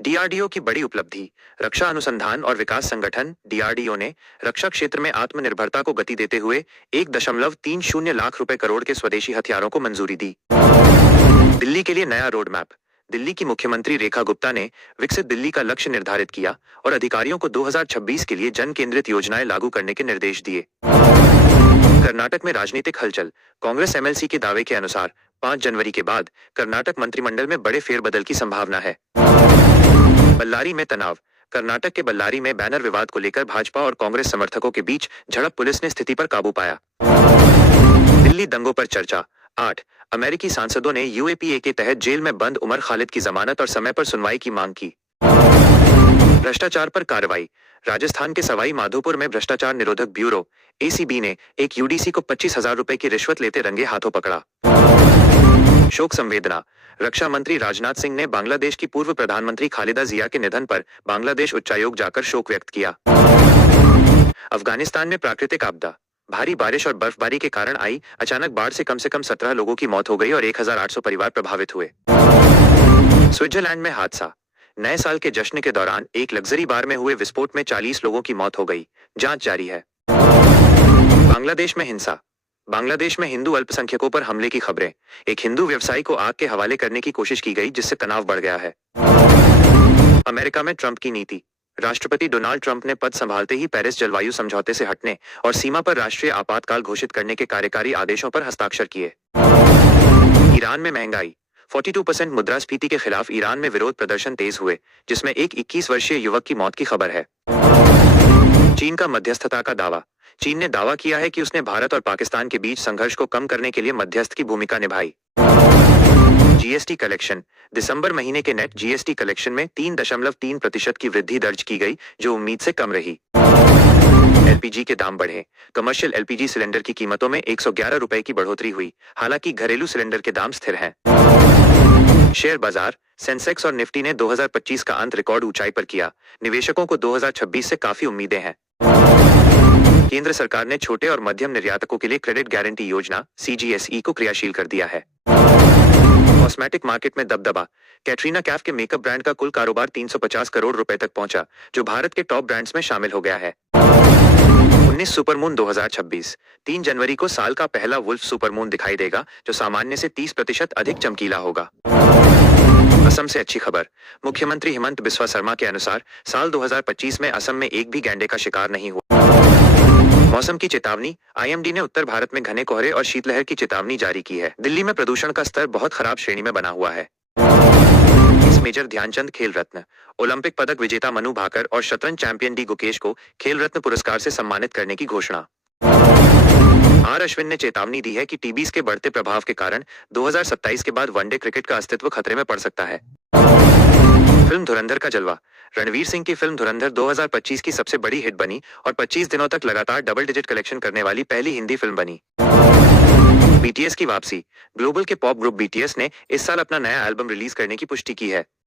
DRDO की बड़ी उपलब्धि। रक्षा अनुसंधान और विकास संगठन डीआरडीओ ने रक्षा क्षेत्र में आत्मनिर्भरता को गति देते हुए 1.30 लाख रुपए करोड़ के स्वदेशी हथियारों को मंजूरी दी। दिल्ली के लिए नया रोड मैप। दिल्ली की मुख्यमंत्री रेखा गुप्ता ने विकसित दिल्ली का लक्ष्य निर्धारित किया और अधिकारियों को 2026 के लिए जन केंद्रित योजनाएं लागू करने के निर्देश दिए। कर्नाटक में राजनीतिक हलचल। कांग्रेस एमएलसी के दावे के अनुसार 5 जनवरी के बाद कर्नाटक मंत्रिमंडल में बड़े फेरबदल की संभावना है। बल्लारी में तनाव। कर्नाटक के बल्लारी में बैनर विवाद को लेकर भाजपा और कांग्रेस समर्थकों के बीच झड़प, पुलिस ने स्थिति पर काबू पाया। दिल्ली दंगों पर चर्चा। 8 अमेरिकी सांसदों ने यूएपीए के तहत जेल में बंद उमर खालिद की जमानत और समय पर सुनवाई की मांग की। भ्रष्टाचार पर कार्रवाई। राजस्थान के सवाई माधोपुर में भ्रष्टाचार निरोधक ब्यूरो एसीबी ने एक यूडीसी को 25,000 रुपए की रिश्वत लेते रंगे हाथों पकड़ा। शोक संवेदना। रक्षा मंत्री राजनाथ सिंह ने बांग्लादेश की पूर्व प्रधानमंत्री खालिदा जिया के निधन पर बांग्लादेश उच्चायोग जाकर शोक व्यक्त किया। अफगानिस्तान में प्राकृतिक आपदा। भारी बारिश और बर्फबारी के कारण आई अचानक बाढ़ से कम 17 लोगों की मौत हो गई और 1,800 परिवार प्रभावित हुए। स्विट्जरलैंड में हादसा। नए साल के जश्न के दौरान एक लग्जरी बार में हुए विस्फोट में 40 लोगों की मौत हो गई। जांच जारी है। बांग्लादेश में हिंसा। बांग्लादेश में हिंदू अल्पसंख्यकों पर हमले की खबरें। एक हिंदू व्यवसायी को आग के हवाले करने की कोशिश की गई, जिससे तनाव बढ़ गया है। अमेरिका में ट्रंप की नीति। राष्ट्रपति डोनाल्ड ट्रंप ने पद संभालते ही पेरिस जलवायु समझौते से हटने और सीमा पर राष्ट्रीय आपातकाल घोषित करने के कार्यकारी आदेशों पर हस्ताक्षर किए। ईरान में महंगाई। 42% मुद्रास्फीति के खिलाफ ईरान में विरोध प्रदर्शन तेज हुए, जिसमें एक 21 वर्षीय युवक की मौत की खबर है। चीन का मध्यस्थता का दावा। चीन ने दावा किया है कि उसने भारत और पाकिस्तान के बीच संघर्ष को कम करने के लिए मध्यस्थ की भूमिका निभाई। GST collection. दिसंबर महीने के नेट जीएसटी कलेक्शन में 3.3% की वृद्धि दर्ज की गई, जो उम्मीद से कम रही। एलपीजी के दाम बढ़े। कमर्शियल एलपीजी सिलेंडर की कीमतों में 111 रुपए की बढ़ोतरी हुई, हालांकि घरेलू सिलेंडर के दाम स्थिर हैं। शेयर बाजार। सेंसेक्स और निफ्टी ने 2025 का अंत रिकॉर्ड ऊंचाई पर किया। निवेशकों को 2026 से काफी उम्मीदें हैं। केंद्र सरकार ने छोटे और मध्यम निर्यातकों के लिए क्रेडिट गारंटी योजना सीजीएसई को क्रियाशील कर दिया है। कॉस्मेटिक मार्केट में दबदबा। कैटरीना कैफ के मेकअप ब्रांड का कुल कारोबार 350 करोड़ रुपए तक पहुंचा, जो भारत के टॉप ब्रांड्स में शामिल हो गया है। 19 सुपरमून 2026। 3 जनवरी को साल का पहला वुल्फ सुपरमून दिखाई देगा, जो सामान्य से 30% अधिक चमकीला होगा। असम से अच्छी खबर। मुख्यमंत्री हिमंत बिस्वा शर्मा के अनुसार साल 2025 में असम में एक भी गैंडे का शिकार नहीं हुआ। मौसम की चेतावनी। आईएमडी ने उत्तर भारत में घने कोहरे और शीतलहर की चेतावनी जारी की है। दिल्ली में प्रदूषण का स्तर बहुत खराब श्रेणी में बना हुआ है। इस मेजर ध्यानचंद खेल रत्न। ओलंपिक पदक विजेता मनु भाकर और शतरंज चैंपियन डी गुकेश को खेल रत्न पुरस्कार से सम्मानित करने की घोषणा। आर अश्विन ने चेतावनी दी है कि टीबीज के बढ़ते प्रभाव के कारण 2027 के बाद वनडे क्रिकेट का अस्तित्व खतरे में पड़ सकता है। फिल्म धुरंधर का जलवा। रणवीर सिंह की फिल्म धुरंधर 2025 की सबसे बड़ी हिट बनी और 25 दिनों तक लगातार डबल डिजिट कलेक्शन करने वाली पहली हिंदी फिल्म बनी। बीटीएस की वापसी। ग्लोबल के पॉप ग्रुप बीटीएस ने इस साल अपना नया एल्बम रिलीज करने की पुष्टि की है।